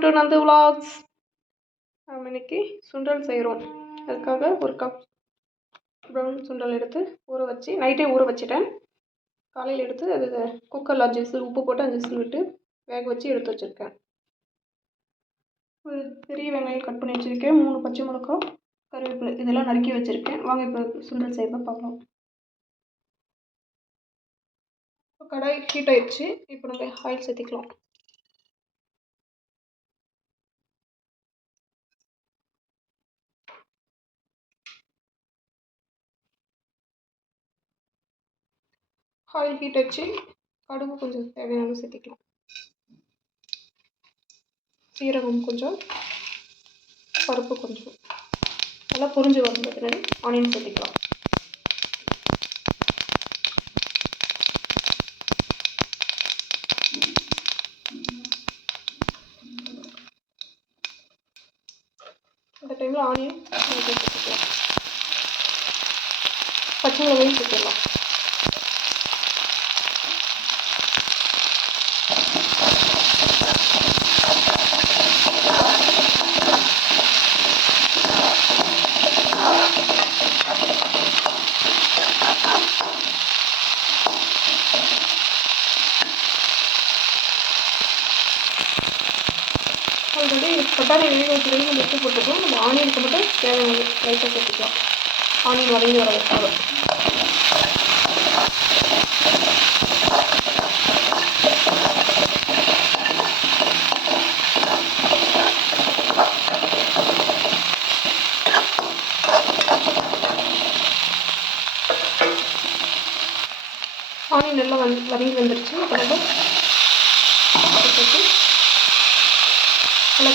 Welcome to Nandu vlogs. நாம் இன்னைக்கு சுண்டல் செய்கிறோம். அதுக்காக ஒரு கப் ப்ரௌன் சுண்டல் எடுத்து நைட்டே ஊற வச்சுட்டேன். காலையில் எடுத்து அது குக்கரில் 5 விசில் உப்பு போட்டு 5 விசில் விட்டு வேக வச்சு எடுத்து வச்சுருக்கேன். ஒரு பெரிய வெங்காயம் கட் பண்ணி வச்சுருக்கேன். 3 பச்சை மிளகாய், கருவேப்பிலை இதெல்லாம் நறுக்கி வச்சுருக்கேன். வாங்க இப்போ சுண்டல் செய்கிறத பார்க்கலாம். இப்போ கடாய் ஹீட் ஆயிடுச்சு. இப்போ நம்ம ஆயில் சேர்த்திக்கலாம். ஆயில் ஹீட் ஆச்சு. கடுகு கொஞ்சம் தேவையான சேர்த்திக்கலாம். சீரகம் கொஞ்சம், பருப்பு கொஞ்சம். நல்லா பொரிஞ்சு வந்த பின்னாடி ஆனியன் சேர்த்திக்கலாம். அந்த டைமில் ஆனியன் சேர்த்துக்கலாம். பச்சை மிளகாயும் சேர்த்துக்கலாம். ஆல்ரெடி பட்டாணி வேக வச்சுலேயும் நம்ம உப்பு போட்டுக்கலாம். நம்ம ஆனியனுக்கு மட்டும் தேவையான லைட்டாக சேர்த்துக்கலாம். ஆனியன் வதங்கி வர வைக்காது. ஆனியன் நல்லா வதங்கி வந்துருச்சு. இப்போ நம்ம போட்டு நல்லா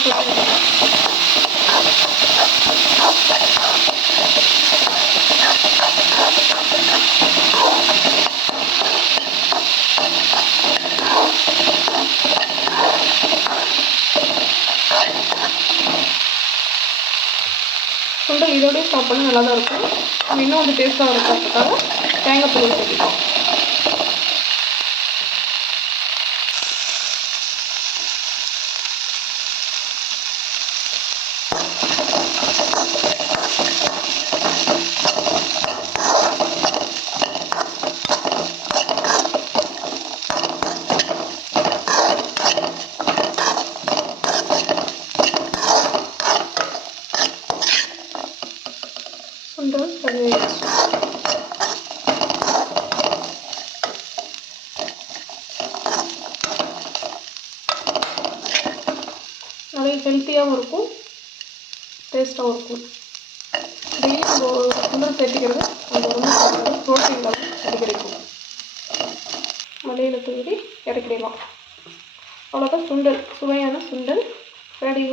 சுண்டல் இதோடய சாப்பிட்ணும், நல்லா தான் இருக்கும். நம்ம இன்னும் வந்து டேஸ்ட்டாக இருக்கிறதுக்காக தேங்காய் பூ சேர்த்துக்கலாம். சுண்டல் ரெடி ஆயிடுச்சு. நல்லா ஹெல்த்தியாகவும் இருக்கும், டேஸ்ட்டாகவும் இருக்கும். டெய்லி நம்ம சுண்டல் சேர்த்துக்கிறது அந்த உடம்புக்கு ப்ரோட்டீன் லெவல் அதிகரிக்கும். மலையில் தூவி இறக்கிடலாம். அவ்வளோதான், சுண்டல், சுவையான சுண்டல் ரெடி.